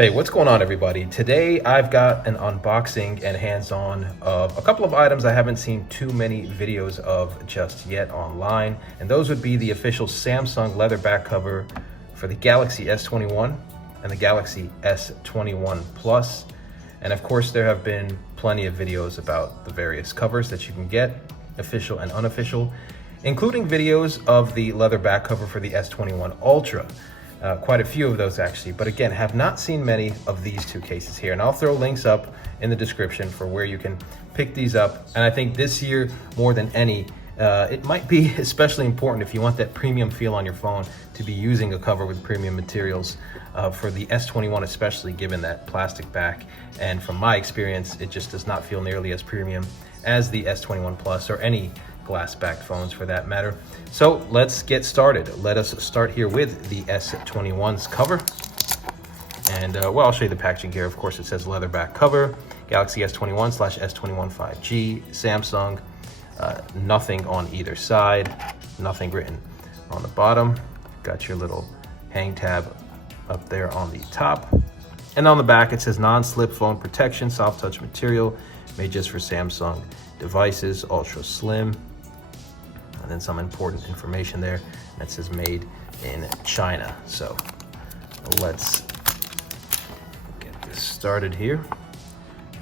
Hey, what's going on, everybody? Today I've got an unboxing and hands-on of a couple of items I haven't seen too many videos of just yet online, and those would be the official Samsung leather back cover for the Galaxy S21 and the Galaxy S21 Plus. And of course, there have been plenty of videos about the various covers that you can get, official and unofficial, including videos of the leather back cover for the S21 Ultra. Quite a few of those actually, but again, have not seen many of these two cases here. And I'll throw links up in the description for where you can pick these up. And I think this year, more than any, it might be especially important if you want that premium feel on your phone to be using a cover with premium materials for the S21, especially given that plastic back. And from my experience, it just does not feel nearly as premium as the S21 Plus or any glass-backed phones for that matter. So let's get started. Let us start here with the S21's cover. And well, I'll show you the packaging here. Of course, it says leather back cover, Galaxy S21/S21 5G, Samsung. Nothing on either side, nothing written on the bottom. Got your little hang tab up there on the top. And on the back, it says non-slip phone protection, soft touch material, made just for Samsung devices, ultra slim. And then some important information there that says made in China. So let's get this started here.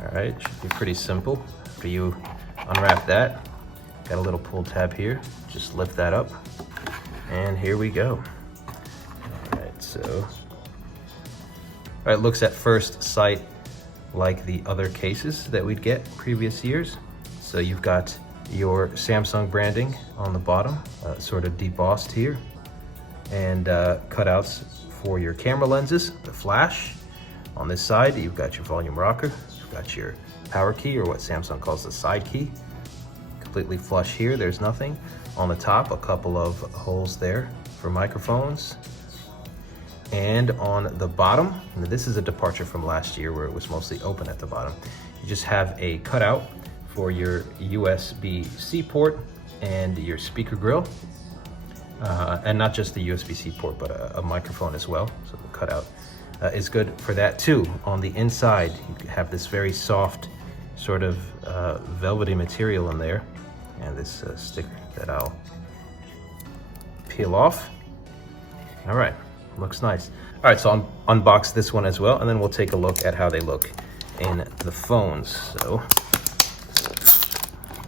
All right, should be pretty simple. After you unwrap that, got a little pull tab here. Just lift that up, and here we go. All right, so it looks at first sight like the other cases that we'd get previous years. So you've got your Samsung branding on the bottom, sort of debossed here, and cutouts for your camera lenses, the flash. On this side, you've got your volume rocker, you've got your power key, or what Samsung calls the side key. Completely flush here, there's nothing. On the top, a couple of holes there for microphones. And on the bottom, and this is a departure from last year where it was mostly open at the bottom, you just have a cutout for your USB-C port and your speaker grill. And not just the USB-C port, but a microphone as well. So the cutout is good for that too. On the inside, you have this very soft sort of velvety material in there. And this sticker that I'll peel off. All right, looks nice. All right, so I'll unbox this one as well, and then we'll take a look at how they look in the phones. So,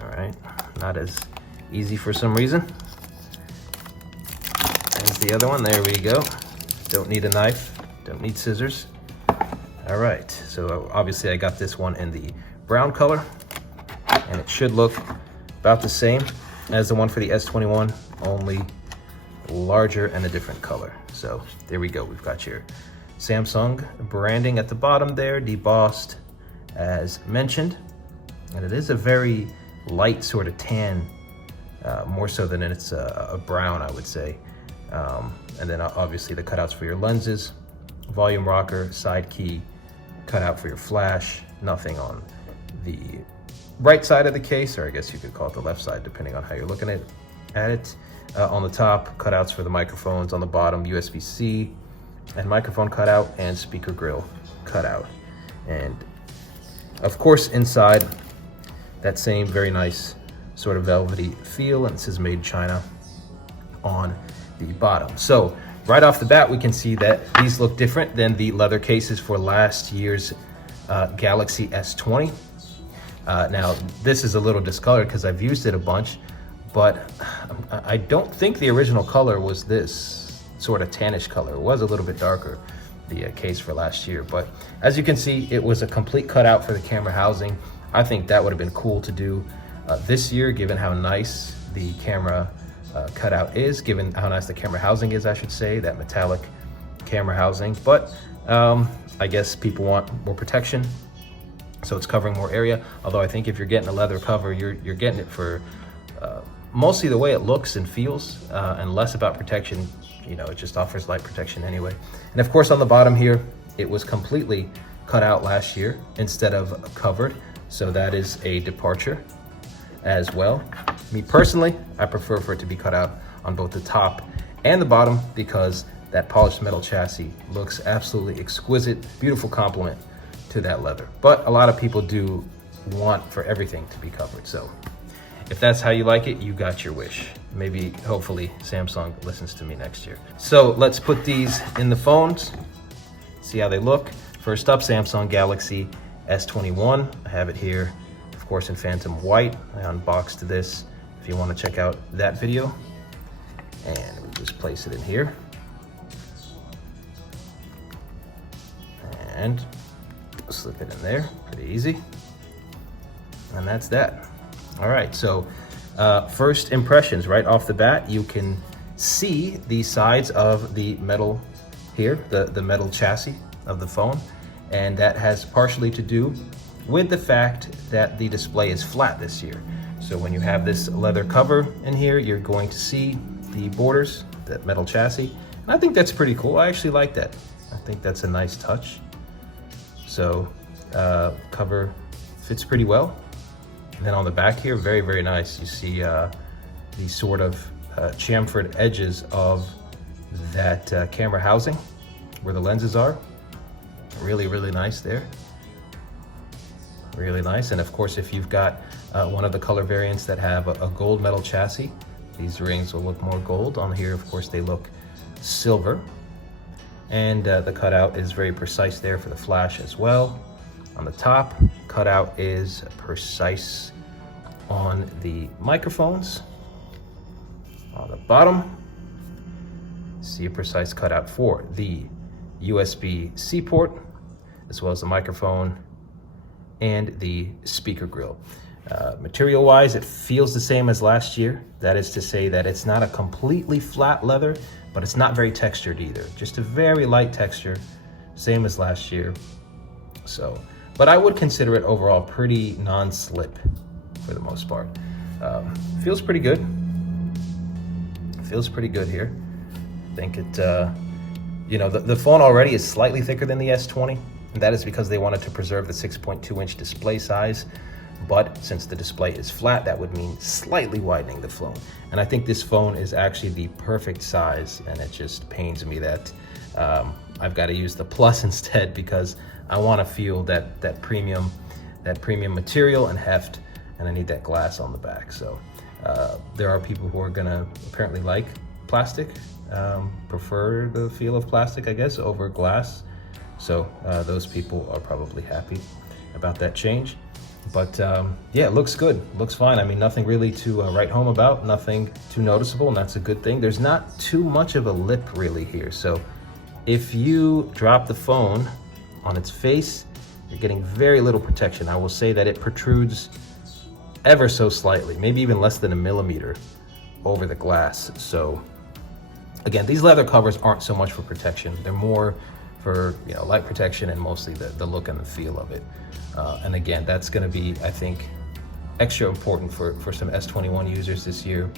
all right, not as easy for some reason. There's the other one, there we go. Don't need a knife, don't need scissors. All right, so obviously I got this one in the brown color, and it should look about the same as the one for the S21, only larger and a different color. So there we go, we've got your Samsung branding at the bottom there, debossed as mentioned. And it is a very light sort of tan, more so than it's a brown, I would say. And then obviously the cutouts for your lenses, volume rocker, side key, cutout for your flash, nothing on the right side of the case, or I guess you could call it the left side, depending on how you're looking at it. On the top, cutouts for the microphones. On the bottom, USB-C and microphone cutout and speaker grill cutout. And of course, inside, that same very nice sort of velvety feel, and it says made in China on the bottom. So right off the bat, we can see that these look different than the leather cases for last year's Galaxy S20. Now, this is a little discolored because I've used it a bunch, but I don't think the original color was this sort of tannish color. It was a little bit darker, the case for last year. But as you can see, it was a complete cutout for the camera housing. I think that would have been cool to do this year, given how nice the camera cutout is, given how nice the camera housing is, I should say, that metallic camera housing. But I guess people want more protection, so it's covering more area. Although I think if you're getting a leather cover, you're getting it for mostly the way it looks and feels, and less about protection. You know, it just offers light protection anyway. And of course, on the bottom here, it was completely cut out last year instead of covered. So that is a departure as well. Me personally, I prefer for it to be cut out on both the top and the bottom because that polished metal chassis looks absolutely exquisite, beautiful complement to that leather. But a lot of people do want for everything to be covered. So if that's how you like it, you got your wish. Maybe, hopefully, Samsung listens to me next year. So let's put these in the phones, see how they look. First up, Samsung Galaxy S21. I have it here, of course, in Phantom White. I unboxed this if you want to check out that video. And we just place it in here. And slip it in there, pretty easy. And that's that. All right, so first impressions right off the bat, you can see the sides of the metal here, the metal chassis of the phone. And that has partially to do with the fact that the display is flat this year. So when you have this leather cover in here, you're going to see the borders, that metal chassis. And I think that's pretty cool. I actually like that. I think that's a nice touch. So cover fits pretty well. And then on the back here, very, very nice. You see the sort of chamfered edges of that camera housing where the lenses are. Really, really nice there. Really nice. And of course, if you've got one of the color variants that have a gold metal chassis, these rings will look more gold. On here, of course, they look silver. And the cutout is very precise there for the flash as well. On the top, cutout is precise on the microphones. On the bottom, see a precise cutout for the USB-C port, as well as the microphone and the speaker grill. Material-wise, it feels the same as last year. That is to say that it's not a completely flat leather, but it's not very textured either. Just a very light texture, same as last year. So, but I would consider it overall pretty non-slip for the most part. Feels pretty good. Feels pretty good here. I think it, you know, the phone already is slightly thicker than the S20, and that is because they wanted to preserve the 6.2-inch display size. But since the display is flat, that would mean slightly widening the phone. And I think this phone is actually the perfect size, and it just pains me that I've got to use the Plus instead, because I want to feel that premium material and heft, and I need that glass on the back. So there are people who are gonna apparently like plastic, prefer the feel of plastic, I guess, over glass. So those people are probably happy about that change. But yeah, it looks good, looks fine. I mean, nothing really to write home about, nothing too noticeable, and that's a good thing. There's not too much of a lip really here. So if you drop the phone on its face, you're getting very little protection. I will say that it protrudes ever so slightly, maybe even less than a millimeter over the glass. So again, these leather covers aren't so much for protection. They're more for, you know, light protection and mostly the look and the feel of it. And again, that's gonna be, I think, extra important for some S21 users this year,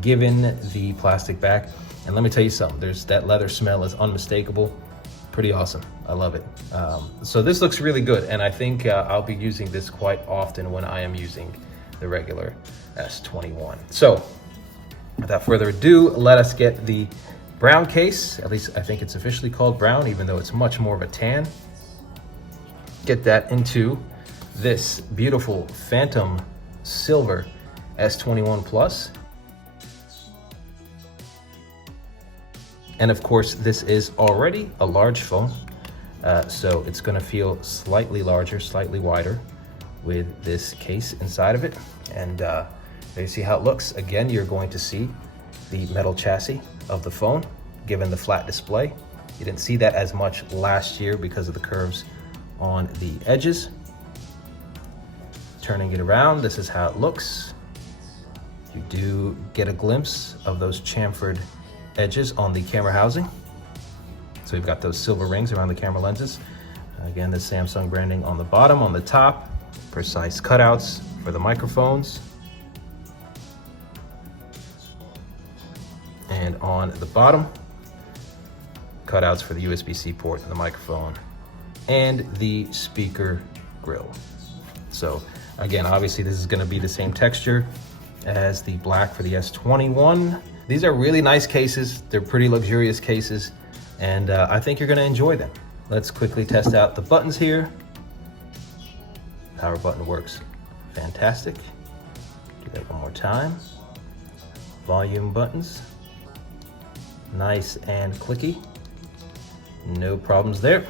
given the plastic back. And let me tell you something, that leather smell is unmistakable. Pretty awesome, I love it. So this looks really good, and I think I'll be using this quite often when I am using the regular S21. So without further ado, let us get the brown case. At least I think it's officially called brown, even though it's much more of a tan. Get that into this beautiful Phantom Silver S21 Plus. And of course, this is already a large phone, so it's gonna feel slightly larger, slightly wider with this case inside of it. And there you see how it looks. Again, you're going to see the metal chassis of the phone, given the flat display. You didn't see that as much last year because of the curves on the edges. Turning it around, this is how it looks. You do get a glimpse of those chamfered edges on the camera housing. So we've got those silver rings around the camera lenses. Again, the Samsung branding on the bottom. On the top, precise cutouts for the microphones. And on the bottom, cutouts for the USB-C port and the microphone and the speaker grill. So again, obviously this is going to be the same texture as the black for the S21. These are really nice cases. They're pretty luxurious cases. and I think you're gonna enjoy them. Let's quickly test out the buttons here. Power button works fantastic. Do that one more time. Volume buttons, nice and clicky. No problems there.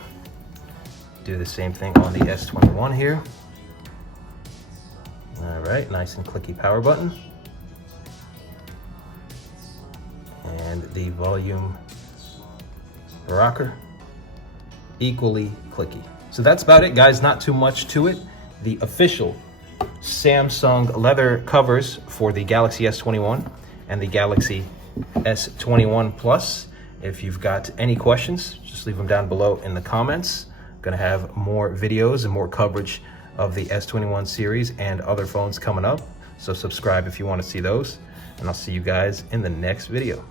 Do the same thing on the S21 here. All right, nice and clicky power button. And the volume rocker, equally clicky. So that's about it, guys. Not too much to it. The official Samsung leather covers for the Galaxy S21 and the Galaxy S21 Plus. If you've got any questions, just leave them down below in the comments. I'm gonna have more videos and more coverage of the S21 series and other phones coming up. So subscribe if you want to see those, and I'll see you guys in the next video.